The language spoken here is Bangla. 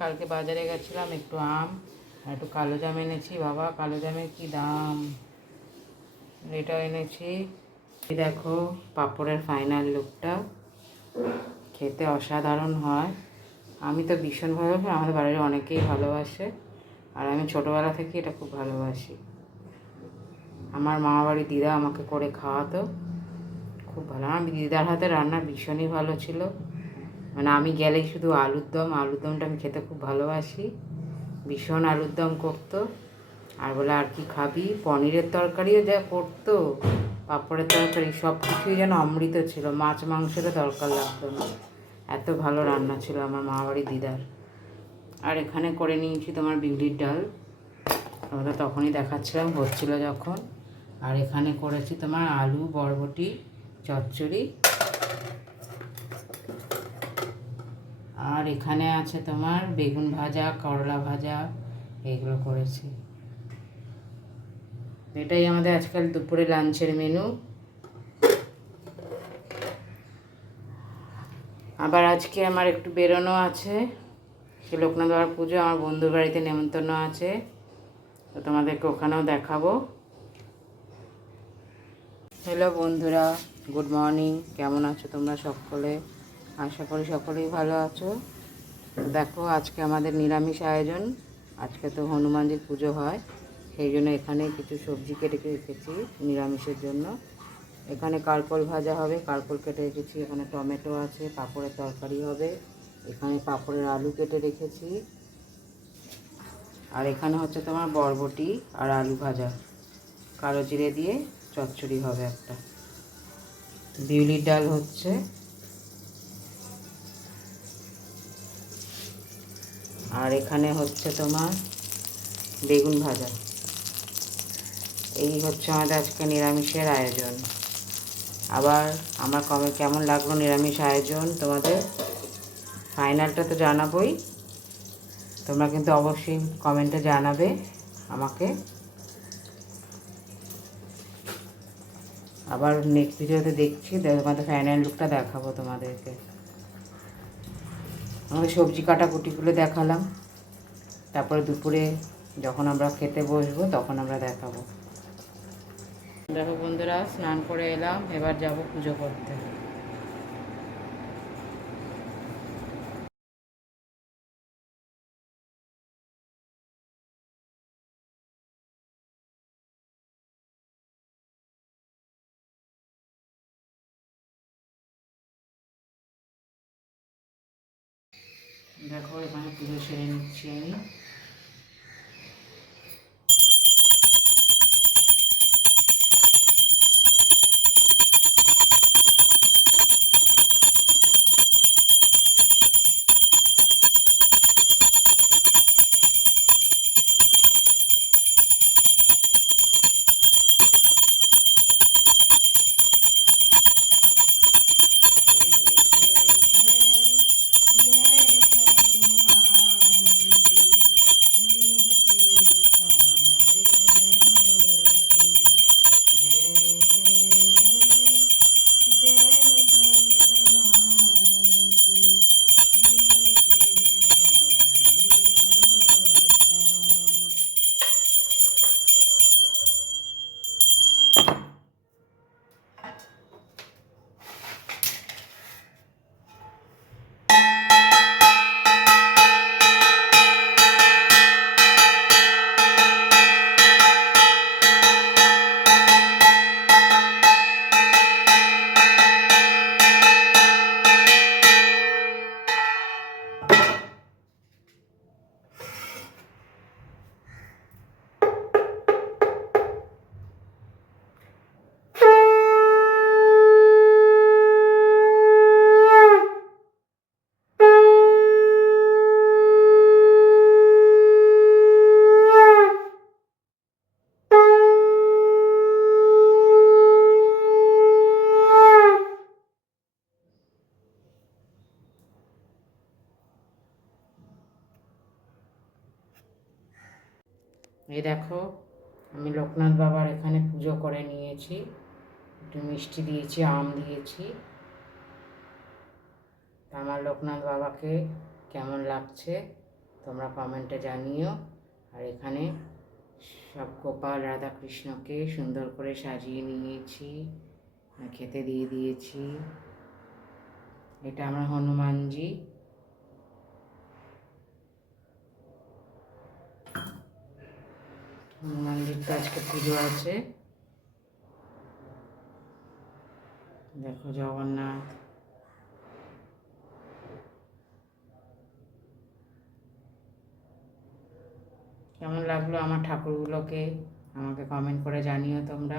কালকে বাজারে গেছিলাম, একটু আম আর একটু কালো জাম এনেছি। বাবা, কালো জামের কি দাম! এটাও এনেছি। দেখো পাঁপড়ের ফাইনাল লুকটা, খেতে অসাধারণ হয়। আমি তো ভীষণ ভালোবাসি, আমাদের বাড়ির অনেকেই ভালোবাসে, আর আমি ছোটোবেলা থেকে এটা খুব ভালোবাসি। আমার মা বাড়ির দিদা আমাকে করে খাওয়াতো, খুব ভালো। আমার দিদার হাতে রান্না ভীষণই ভালো ছিল। মানে আমি গেলেই শুধু আলুর দমটা আমি খেতে খুব ভালোবাসি। ভীষণ আলুর দম করতো, আর বলে আর কি খাবি, পনিরের তরকারিও যা করতো, পাঁপড়ের তরকারি, সব কিছুই যেন অমৃত ছিল। মাছ মাংসেরও দরকার লাগতো না, এত ভালো রান্না ছিল আমার মা বাড়ির দিদার। আর এখানে করে নিয়েছি তোমার বিউলির ডাল, তোমাদের তখনই দেখাচ্ছিলাম হচ্ছিল যখন। আর এখানে করেছি তোমার আলু বরবটি চচ্চড়ি। আর এখানে আছে তোমার বেগুন ভাজা, করলা ভাজা, এইগুলো করেছি। এটাই আমাদের আজকাল দুপুরে লাঞ্চের মেনু। আবার আজকে আমার একটু বেরোনো আছে, সে লোকনাথ বাবার পুজো, আমার বন্ধুর বাড়িতে নেমন্তন্ন আছে, তো তোমাদেরকে ওখানেও দেখাবো। হ্যালো বন্ধুরা, গুড মর্নিং। কেমন আছো তোমরা সকলে? আশা করি সকলেই ভালো আছো। দেখো আজকে আমাদের নিরামিষ আয়োজন। আজকে তো হনুমানজির পুজো হয়, সেই জন্য এখানে কিছু সবজি কেটে রেখেছি নিরামিষের জন্য। এখানে কারকল ভাজা হবে, কারকল কেটে রেখেছি। এখানে টমেটো আছে, পাঁপড়ের তরকারি হবে। এখানে পাঁপড়ের আলু কেটে রেখেছি। আর এখানে হচ্ছে তোমার বরবটি আর আলু ভাজা, কালো জিরে দিয়ে চচ্চড়ি হবে একটা। বিউলির ডাল হচ্ছে। আর এখানে হচ্ছে তোমার বেগুন ভাজা। এই হচ্ছে আমাদের আজকে নিরামিষের আয়োজন। আবার আমার কেমন লাগলো নিরামিষ আয়োজন তোমাদের, ফাইনালটা তো জানাবোই। তোমরা কিন্তু অবশ্যই কমেন্টে জানাবে আমাকে। আবার নেক্সট ভিডিওতে দেখছি, তোমাদের ফাইনাল লুকটা দেখাবো তোমাদেরকে। আমাদের সবজি কাটাকুটিগুলো দেখালাম, তারপরে দুপুরে যখন আমরা খেতে বসবো তখন আমরা দেখাবো। দেখো বন্ধুরা, স্নান করে এলাম, এবার যাব পুজো করতে। দেখো এখানে পুজো সেরে নিচ্ছি আমি। এই দেখো আমি লোকনাথ বাবার এখানে পুজো করে নিয়েছি, একটু মিষ্টি দিয়েছি, আম দিয়েছি। আমার লোকনাথ বাবাকে কেমন লাগছে তোমরা কমেন্টে জানিও। আর এখানে সব গোপাল রাধাকৃষ্ণকে সুন্দর করে সাজিয়ে নিয়েছি, খেতে দিয়ে দিয়েছি। এটা আমার হনুমানজি। হনুমানজির তো আজকে পুজো আছে। দেখো জগন্নাথ। কেমন লাগলো আমার ঠাকুরগুলোকে আমাকে কমেন্ট করে জানিও তোমরা।